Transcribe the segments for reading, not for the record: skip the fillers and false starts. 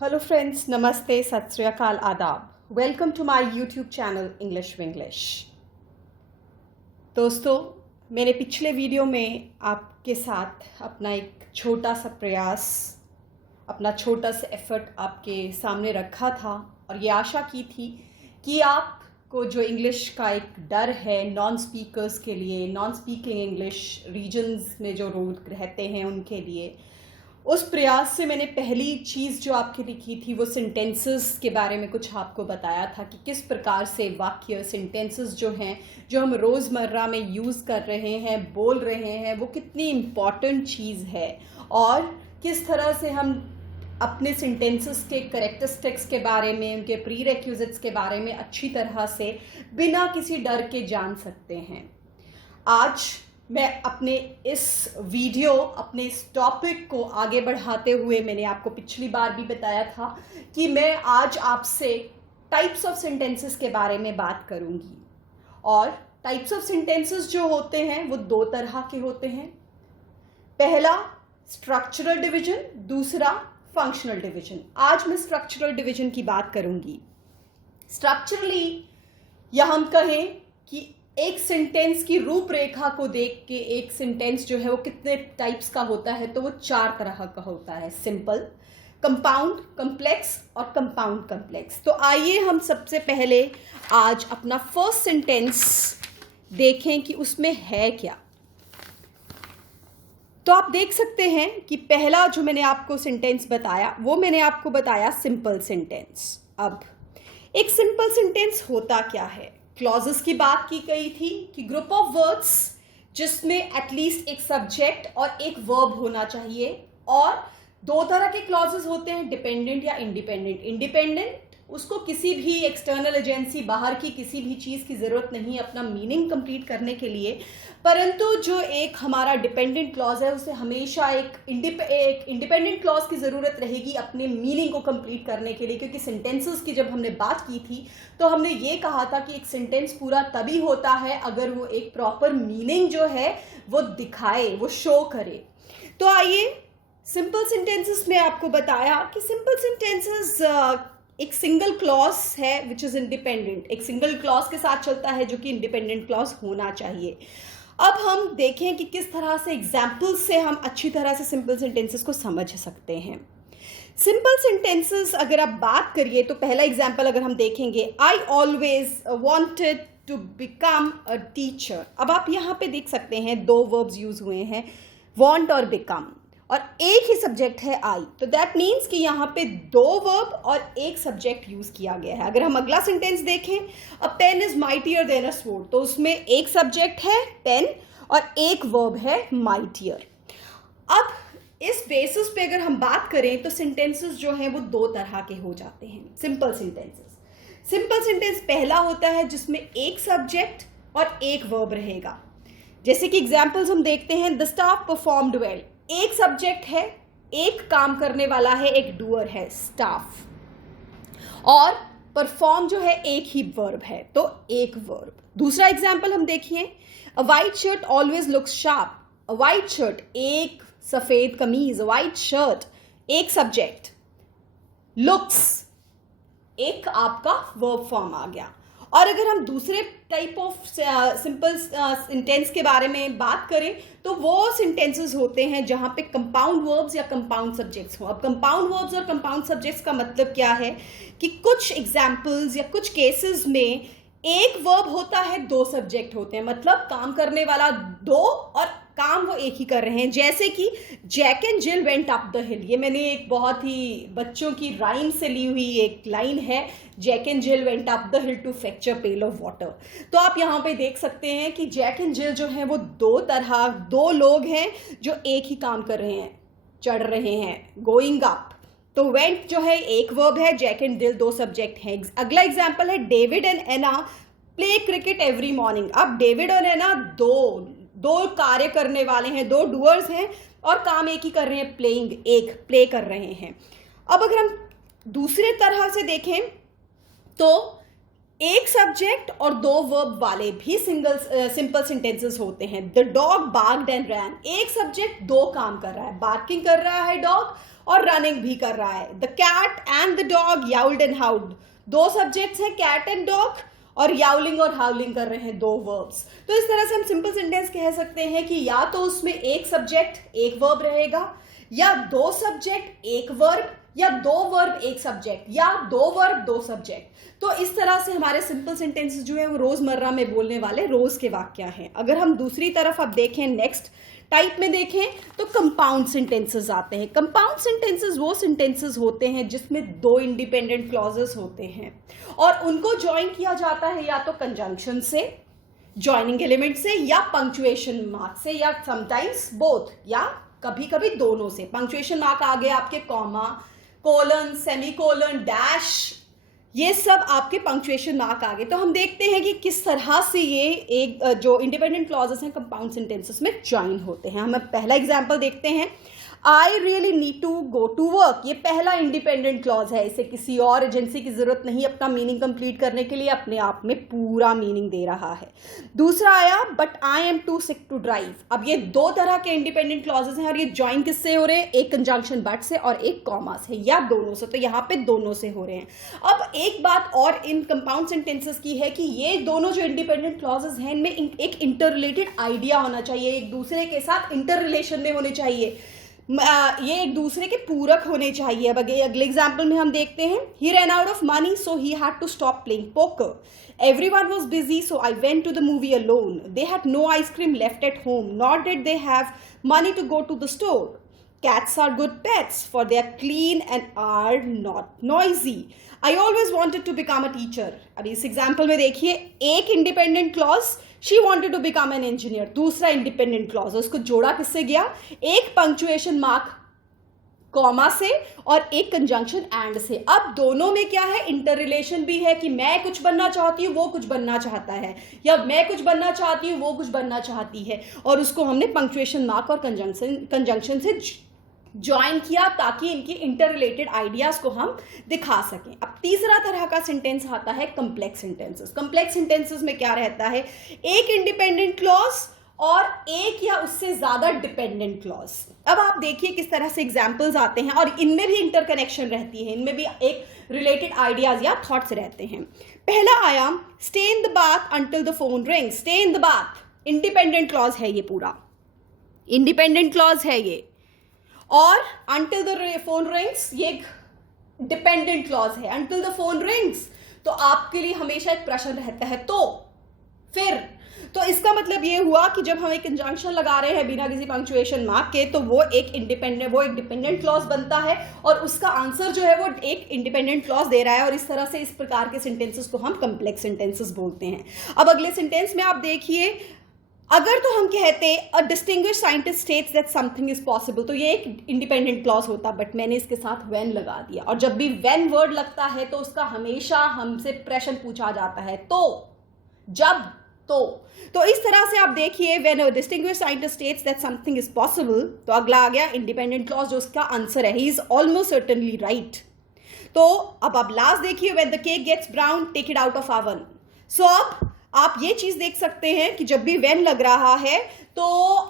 Hello friends, नमस्ते, सत श्री अकाल, आदाब। Welcome to my YouTube channel English Vinglish. दोस्तों, मैंने पिछले वीडियो में आपके साथ अपना एक छोटा सा प्रयास, अपना छोटा सा एफर्ट आपके सामने रखा था और ये आशा की थी कि आपको जो इंग्लिश का एक डर है नॉन स्पीकर्स के लिए, नॉन स्पीकिंग इंग्लिश रीजन्स में जो लोग रहते हैं उनके लिए, उस प्रयास से मैंने पहली चीज़ जो आपके लिखी थी वो सेंटेंसेस के बारे में कुछ आपको बताया था कि किस प्रकार से वाक्य, सेंटेंसेस जो हैं, जो हम रोज़मर्रा में यूज़ कर रहे हैं, बोल रहे हैं, वो कितनी इम्पॉर्टेंट चीज़ है और किस तरह से हम अपने सेंटेंसेस के कैरेक्टरिस्टिक्स के बारे में, उनके प्रीरेक्विजिट्स के बारे में अच्छी तरह से बिना किसी डर के जान सकते हैं। आज मैं अपने इस वीडियो, अपने इस टॉपिक को आगे बढ़ाते हुए, मैंने आपको पिछली बार भी बताया था कि मैं आज आपसे टाइप्स ऑफ सेंटेंसेस के बारे में बात करूंगी। और टाइप्स ऑफ सेंटेंसेस जो होते हैं वो दो तरह के होते हैं। पहला स्ट्रक्चरल डिवीजन, दूसरा फंक्शनल डिवीजन। आज मैं स्ट्रक्चरल डिवीजन की बात करूंगी। स्ट्रक्चरली, या हम कहें कि एक सेंटेंस की रूपरेखा को देख के एक सेंटेंस जो है वो कितने टाइप्स का होता है, तो वो 4 तरह का होता है। सिंपल, कंपाउंड, कॉम्प्लेक्स और कंपाउंड कॉम्प्लेक्स। तो आइए हम सबसे पहले आज अपना फर्स्ट सेंटेंस देखें कि उसमें है क्या। तो आप देख सकते हैं कि पहला जो मैंने आपको सेंटेंस बताया वो मैंने आपको बताया सिंपल सेंटेंस। अब एक सिंपल सेंटेंस होता क्या है? क्लॉजेस की बात की गई थी कि ग्रुप ऑफ वर्ड्स जिसमें एटलीस्ट एक सब्जेक्ट और एक वर्ब होना चाहिए। और दो तरह के क्लॉजेस होते हैं, डिपेंडेंट या इंडिपेंडेंट। इंडिपेंडेंट, उसको किसी भी एक्सटर्नल एजेंसी, बाहर की किसी भी चीज़ की ज़रूरत नहीं है अपना मीनिंग कंप्लीट करने के लिए। परंतु जो एक हमारा डिपेंडेंट क्लॉज है उसे हमेशा एक इंडिपेंडेंट क्लॉज की ज़रूरत रहेगी अपने मीनिंग को कंप्लीट करने के लिए। क्योंकि सेंटेंसेस की जब हमने बात की थी तो हमने ये कहा था कि एक सेंटेंस पूरा तभी होता है अगर वो एक प्रॉपर मीनिंग जो है वो दिखाए, वो शो करे। तो आइए, सिंपल सेंटेंसेस में आपको बताया कि सिंपल सेंटेंसेस एक सिंगल क्लॉज है विच इज़ इंडिपेंडेंट, एक सिंगल क्लॉज के साथ चलता है जो कि इंडिपेंडेंट क्लॉज होना चाहिए। अब हम देखें कि किस तरह से एग्जाम्पल्स से हम अच्छी तरह से सिंपल सेंटेंसेस को समझ सकते हैं। सिंपल सेंटेंसेस अगर आप बात करिए तो पहला एग्जाम्पल अगर हम देखेंगे, I always wanted to become a teacher. अब आप यहाँ पे देख सकते हैं दो वर्ब्स यूज हुए हैं, वॉन्ट और बिकम, और एक ही सब्जेक्ट है आई। तो दैट मीन्स कि यहाँ पे दो वर्ब और एक सब्जेक्ट यूज किया गया है। अगर हम अगला सेंटेंस देखें, a pen is mightier than a sword, तो उसमें एक सब्जेक्ट है पेन और एक वर्ब है माइटियर। अब इस बेसिस पे अगर हम बात करें तो सेंटेंसेस जो हैं वो दो तरह के हो जाते हैं। सिंपल सेंटेंसेस, सिंपल सेंटेंस पहला होता है जिसमें एक सब्जेक्ट और एक वर्ब रहेगा। जैसे कि एग्जाम्पल्स हम देखते हैं, द स्टाफ परफॉर्म्ड वेल, एक सब्जेक्ट है, एक काम करने वाला है, एक डूअर है स्टाफ, और परफॉर्म जो है एक ही वर्ब है, तो एक वर्ब। दूसरा एग्जाम्पल हम देखिए, अ white shirt always looks sharp, अ वाइट शर्ट एक सफेद कमीज, वाइट शर्ट एक सब्जेक्ट, लुक्स एक आपका वर्ब फॉर्म आ गया। और अगर हम दूसरे टाइप ऑफ सिंपल सेंटेंस के बारे में बात करें तो वो सेंटेंसेस होते हैं जहां पे कंपाउंड वर्ब्स या कंपाउंड सब्जेक्ट्स हो। अब कंपाउंड वर्ब्स और कंपाउंड सब्जेक्ट्स का मतलब क्या है कि कुछ एग्जाम्पल्स या कुछ केसेस में एक वर्ब होता है, दो सब्जेक्ट होते हैं, मतलब काम करने वाला दो और काम वो एक ही कर रहे हैं। जैसे कि Jack and Jill went up the hill, ये मैंने एक बहुत ही बच्चों की राइम से ली हुई एक लाइन है, Jack and Jill went up the hill to fetch a pail of water. तो आप यहाँ पे देख सकते हैं कि जैक एंड जिल जो है वो दो लोग हैं जो एक ही काम कर रहे हैं, चढ़ रहे हैं, गोइंग अप। तो वेंट जो है एक वर्ब है, जैक एंड जिल दो सब्जेक्ट हैं। अगला एग्जाम्पल है, David and Anna play cricket every morning. अब डेविड और एना दो कार्य करने वाले हैं, दो डूअर्स हैं और काम एक ही कर रहे हैं, प्लेइंग, एक प्ले कर रहे हैं। अब अगर हम दूसरे तरह से देखें तो एक सब्जेक्ट और दो वर्ब वाले भी सिंपल सेंटेंसेस होते हैं। द डॉग बार्क्ड एंड रैन, एक सब्जेक्ट दो काम कर रहा है, बार्किंग कर रहा है डॉग और रनिंग भी कर रहा है। The cat and the dog yowled and howled, दो सब्जेक्ट्स हैं कैट एंड डॉग और याउलिंग और हाउलिंग कर रहे हैं, दो वर्ब्स। तो इस तरह से हम सिंपल सेंटेंस कह सकते हैं कि या तो उसमें एक सब्जेक्ट एक वर्ब रहेगा, या दो सब्जेक्ट एक वर्ब, या दो वर्ब एक सब्जेक्ट, या दो वर्ब दो सब्जेक्ट। तो इस तरह से हमारे सिंपल सेंटेंसेस जो है वो रोजमर्रा में बोलने वाले रोज के वाक्य हैं। अगर हम दूसरी तरफ अब देखें, नेक्स्ट टाइप में देखें, तो कंपाउंड सेंटेंसेस आते हैं। कंपाउंड सेंटेंसेस वो सेंटेंसेस होते हैं जिसमें दो इंडिपेंडेंट क्लॉजेस होते हैं और उनको ज्वाइन किया जाता है या तो कंजंक्शन से, ज्वाइनिंग एलिमेंट से, या पंक्चुएशन मार्क से, या समटाइम्स बोथ, या कभी कभी दोनों से। पंक्चुएशन मार्क आगे आपके कॉमा, कोलन, सेमीकोलन, डैश, ये सब आपके पंक्चुएशन मार्क आगे। तो हम देखते हैं कि किस तरह से ये एक जो इंडिपेंडेंट क्लॉजेस हैं कंपाउंड सेंटेंसेस में ज्वाइन होते हैं। हम पहला एग्जांपल देखते हैं, I really need to go to work. ये पहला इंडिपेंडेंट क्लॉज है, इसे किसी और एजेंसी की जरूरत नहीं अपना मीनिंग कंप्लीट करने के लिए, अपने आप में पूरा मीनिंग दे रहा है। दूसरा आया, but I am too sick to drive. अब ये दो तरह के इंडिपेंडेंट क्लॉजेस हैं और ये ज्वाइन किससे हो रहे हैं, एक कंजंक्शन बट से और एक कॉमा से, या दोनों से। तो यहाँ पे दोनों से हो रहे हैं। अब एक बात और इन कंपाउंड सेंटेंसेस की है कि ये दोनों जो इंडिपेंडेंट क्लॉजेस हैं इनमें एक इंटर रिलेटेड आइडिया होना चाहिए, एक दूसरे के साथ इंटर रिलेशन में होने चाहिए, ये एक दूसरे के पूरक होने चाहिए। अब अगले एग्जाम्पल में हम देखते हैं, he ran out of money so he had to stop playing poker. Everyone was busy so I went to the movie alone. They had no ice cream left at home not did they have money to go to the store. Cats are good pets for they are clean and are not noisy. I always wanted to become a teacher. अभी इस example में देखिए, एक independent clause, she wanted to become an engineer. दूसरा independent clause, उसको जोड़ा किससे गया, एक पंक्चुएशन मार्क कॉमा से और एक कंजंक्शन एंड से। अब दोनों में क्या है, इंटर रिलेशन भी है कि मैं कुछ बनना चाहती हूँ, वो कुछ बनना चाहता है, या मैं कुछ बनना चाहती हूँ, वो कुछ बनना चाहती है, और उसको हमने पंक्चुएशन मार्क और कंजंक्शन से ज्वाइन किया ताकि इनकी इंटर रिलेटेड आइडियाज को हम दिखा सकें। अब तीसरा तरह का सेंटेंस आता है कंप्लेक्स सेंटेंसेस। कंप्लेक्स सेंटेंसेस में क्या रहता है, एक इंडिपेंडेंट क्लॉज और एक या उससे ज्यादा डिपेंडेंट क्लॉज। अब आप देखिए किस तरह से एग्जाम्पल्स आते हैं और इनमें भी इंटरकनेक्शन रहती है, इनमें भी एक रिलेटेड आइडियाज या थॉट्स रहते हैं। पहला आया, stay in the bath until the phone rings. Stay in the bath independent clause है, ये पूरा इंडिपेंडेंट क्लॉज है ये, और until the phone rings ये एक डिपेंडेंट क्लॉज है। until the phone rings तो आपके लिए हमेशा एक प्रश्न रहता है, तो फिर, तो इसका मतलब ये हुआ कि जब हम एक कंजंक्शन लगा रहे हैं बिना किसी पंक्चुएशन मार्क के, तो वो एक डिपेंडेंट क्लॉज बनता है और उसका आंसर जो है वो एक इंडिपेंडेंट क्लॉज दे रहा है, और इस तरह से इस प्रकार के सेंटेंसेस को हम कंप्लेक्स सेंटेंसेस बोलते हैं। अब अगले सेंटेंस में आप देखिए, अगर तो हम कहते a distinguished scientist states that something is possible, तो ये एक इंडिपेंडेंट क्लॉज होता, बट मैंने इसके साथ व्हेन लगा दिया, और जब भी व्हेन वर्ड लगता है तो उसका हमेशा हमसे प्रश्न पूछा जाता है, तो, जब, तो इस तरह से आप देखिए, when a distinguished scientist states that something is possible, तो अगला आ गया इंडिपेंडेंट क्लॉज जो उसका आंसर है, he is almost certainly right. तो अब आप लास्ट देखिए, when the cake gets brown take it out of oven. So अब आप ये चीज देख सकते हैं कि जब भी व्हेन लग रहा है तो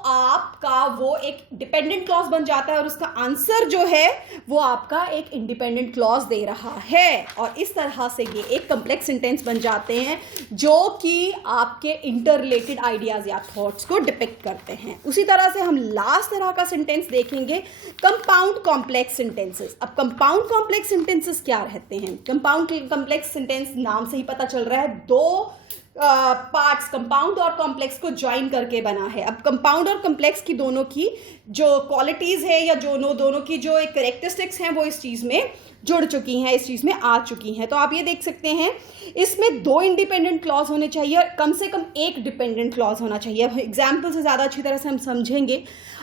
आपका वो एक डिपेंडेंट क्लॉज बन जाता है और उसका आंसर जो है वो आपका एक इंडिपेंडेंट क्लॉज दे रहा है, और इस तरह से ये एक कंप्लेक्स सेंटेंस बन जाते हैं जो कि आपके इंटर रिलेटेड आइडियाज या थॉट्स को डिपिक्ट करते हैं। उसी तरह से हम लास्ट तरह का सेंटेंस देखेंगे, कंपाउंड कॉम्प्लेक्स सेंटेंसेस। अब कंपाउंड कॉम्प्लेक्स सेंटेंसेस क्या रहते हैं, कंपाउंड कॉम्प्लेक्स सेंटेंस नाम से ही पता चल रहा है, दो पार्ट्स कंपाउंड और कॉम्प्लेक्स को ज्वाइन करके बना है। अब कंपाउंड और कॉम्प्लेक्स की दोनों की जो क्वालिटीज है या जो दोनों की जो एक कैरेक्टरिस्टिक्स हैं वो इस चीज में जुड़ चुकी हैं, इस चीज में आ चुकी हैं। तो आप ये देख सकते हैं इसमें दो इंडिपेंडेंट क्लॉज होने चाहिए और कम से कम एक डिपेंडेंट क्लॉज होना चाहिए। अब एग्जाम्पल से ज्यादा अच्छी तरह से हम समझेंगे,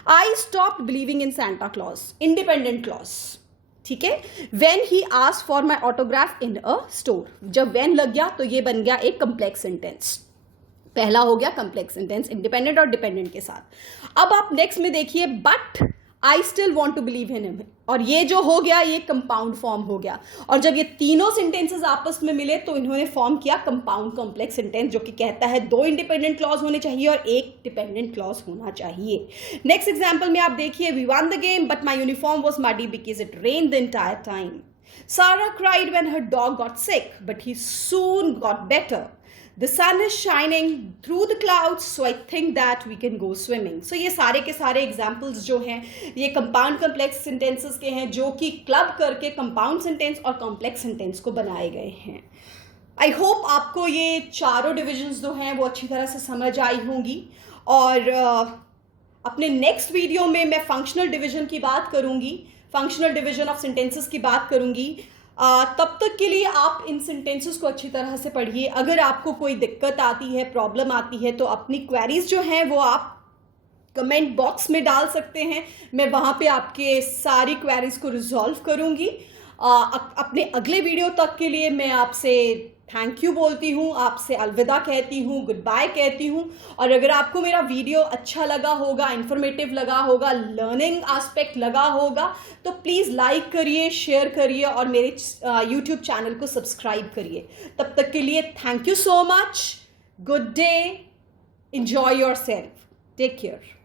I stopped believing in Santa Claus, independent clause, ठीक है। When he asked for my autograph in a store, जब व्हेन लग गया तो ये बन गया एक कंप्लेक्स सेंटेंस। पहला हो गया कंप्लेक्स सेंटेंस इंडिपेंडेंट और डिपेंडेंट के साथ। अब आप नेक्स्ट में देखिए, but I still want to believe in him. और ये जो हो गया ये कंपाउंड फॉर्म हो गया। और जब ये तीनों सेंटेंसेस आपस में मिले तो इन्होंने फॉर्म किया कंपाउंड कॉम्प्लेक्स सेंटेंस, जो कि कहता है 2 इंडिपेंडेंट क्लॉज होने चाहिए और 1 डिपेंडेंट क्लॉज होना चाहिए। नेक्स्ट एग्जाम्पल में आप देखिए, we won the game but my uniform was muddy because it rained the entire time. Sarah cried when her dog got sick, but he soon got better. The sun is shining through the clouds, so I think that we can go swimming. So ये सारे के सारे examples जो हैं ये compound complex sentences के हैं, जो कि क्लब करके कंपाउंड सेंटेंस और कॉम्प्लेक्स सेंटेंस को बनाए गए हैं। आई होप आपको ये चारों डिविजन्स जो हैं वो अच्छी तरह से समझ आई होंगी। और अपने नेक्स्ट वीडियो में मैं फंक्शनल डिवीजन की बात करूंगी, फंक्शनल डिवीजन ऑफ सेंटेंसेस की बात करूंगी। तब तक के लिए आप इन सेंटेंसेस को अच्छी तरह से पढ़िए। अगर आपको कोई दिक्कत आती है, प्रॉब्लम आती है, तो अपनी क्वेरीज जो हैं वो आप कमेंट बॉक्स में डाल सकते हैं। मैं वहाँ पे आपके सारी क्वेरीज को रिजॉल्व करूँगी। अपने अगले वीडियो तक के लिए मैं आपसे थैंक यू बोलती हूँ, आपसे अलविदा कहती हूँ, गुड बाय कहती हूँ। और अगर आपको मेरा वीडियो अच्छा लगा होगा, इन्फॉर्मेटिव लगा होगा, लर्निंग एस्पेक्ट लगा होगा, तो प्लीज़ लाइक करिए, शेयर करिए और मेरे यूट्यूब चैनल को सब्सक्राइब करिए। तब तक के लिए thank you so much, good day, enjoy yourself, take care।